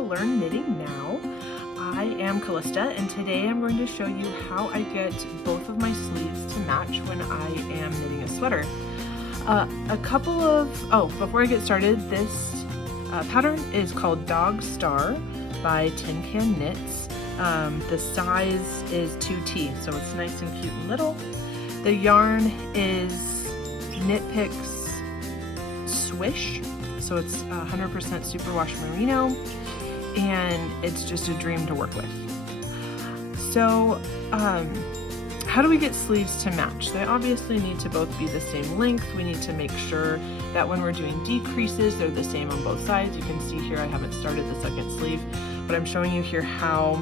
to Learn Knitting Now. I am Callista, and today I'm going to show you how I get both of my sleeves to match when I am knitting a sweater. Before I get started, this pattern is called Dog Star by TinCanKnits. The size is 2T, so it's nice and cute and little. The yarn is KnitPicks Swish, so it's 100% superwash merino, and it's just a dream to work with. So how do we get sleeves to match? They obviously need to both be the same length. We need to make sure that when we're doing decreases, they're the same on both sides. You can see here I haven't started the second sleeve, but I'm showing you here how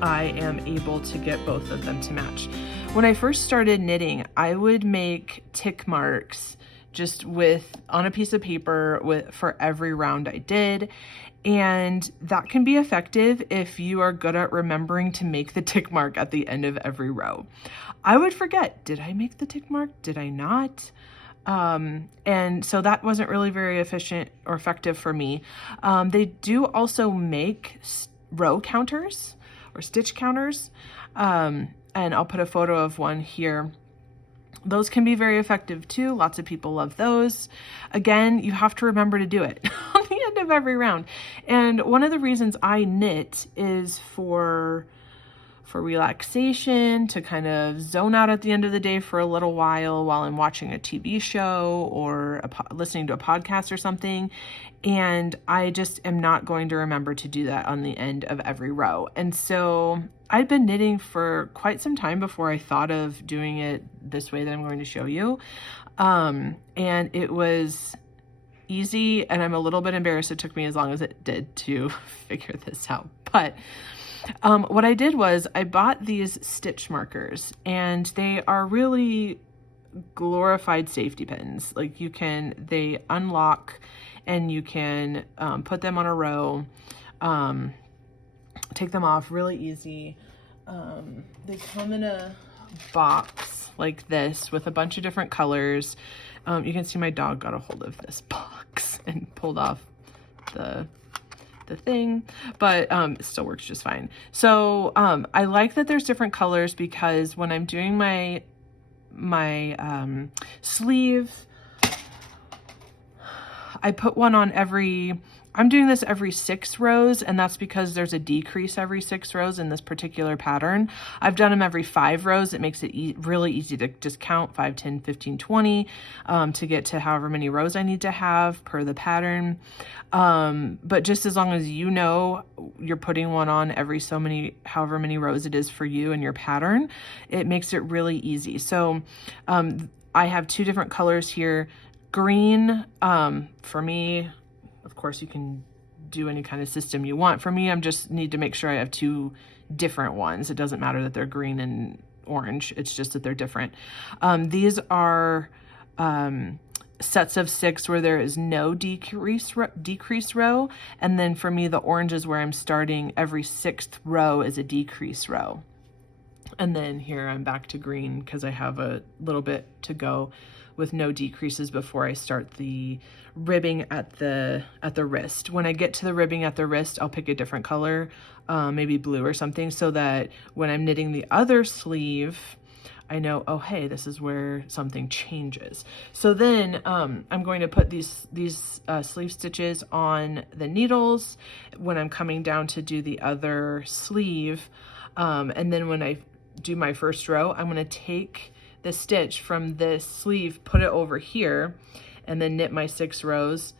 I am able to get both of them to match. When I first started knitting, I would make tick marks just on a piece of paper for every round I did. And that can be effective if you are good at remembering to make the tick mark at the end of every row. I would forget, did I make the tick mark? Did I not? And so that wasn't really very efficient or effective for me. They do also make row counters or stitch counters. And I'll put a photo of one here. Those can be very effective too. Lots of people love those. Again, you have to remember to do it on the end of every round. And one of the reasons I knit is for relaxation, to kind of zone out at the end of the day for a little while I'm watching a TV show or listening to a podcast or something. And I just am not going to remember to do that on the end of every row. And so I'd been knitting for quite some time before I thought of doing it this way that I'm going to show you. And it was easy, and I'm a little bit embarrassed it took me as long as it did to figure this out. But what I did was I bought these stitch markers, and they are really glorified safety pins. Like they unlock and you can put them on a row, take them off really easy. They come in a box like this with a bunch of different colors. You can see my dog got a hold of this box and pulled off the thing, but it still works just fine. So I like that there's different colors, because when I'm doing my sleeve, I put one on I'm doing this every 6 rows, and that's because there's a decrease every 6 rows in this particular pattern. I've done them every 5 rows. It makes it really easy to just count 5, 10, 15, 20 to get to however many rows I need to have per the pattern. But just as long as you know you're putting one on every however many rows it is for you and your pattern, it makes it really easy. So I have 2 different colors here. Green, for me, of course, you can do any kind of system you want. For me, I just need to make sure I have 2 different ones. It doesn't matter that they're green and orange. It's just that they're different. These are sets of 6 where there is no decrease row. And then for me, the orange is where I'm starting. Every 6th row is a decrease row. And then here I'm back to green because I have a little bit to go with no decreases before I start the ribbing at the wrist. When I get to the ribbing at the wrist, I'll pick a different color, maybe blue or something, so that when I'm knitting the other sleeve, I know, oh, hey, this is where something changes. So then I'm going to put these sleeve stitches on the needles when I'm coming down to do the other sleeve. And then when I do my first row, I'm going to take the stitch from this sleeve, put it over here, and then knit my 6 rows,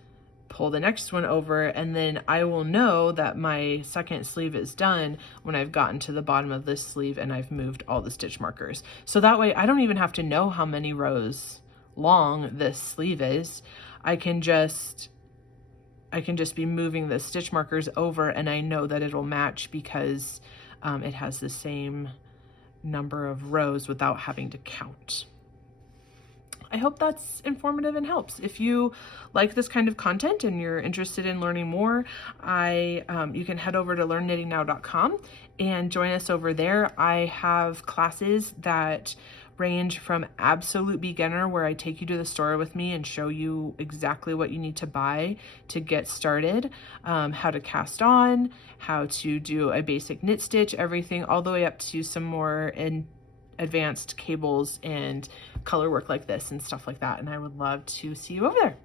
pull the next one over, and then I will know that my second sleeve is done when I've gotten to the bottom of this sleeve and I've moved all the stitch markers. So that way I don't even have to know how many rows long this sleeve is. I can just be moving the stitch markers over, and I know that it'll match because it has the same number of rows without having to count. I hope that's informative and helps. If you like this kind of content and you're interested in learning more, you can head over to learnknittingnow.com and join us over there. I have classes that range from absolute beginner, where I take you to the store with me and show you exactly what you need to buy to get started, how to cast on, how to do a basic knit stitch, everything, all the way up to some more advanced cables and color work like this and stuff like that. And I would love to see you over there.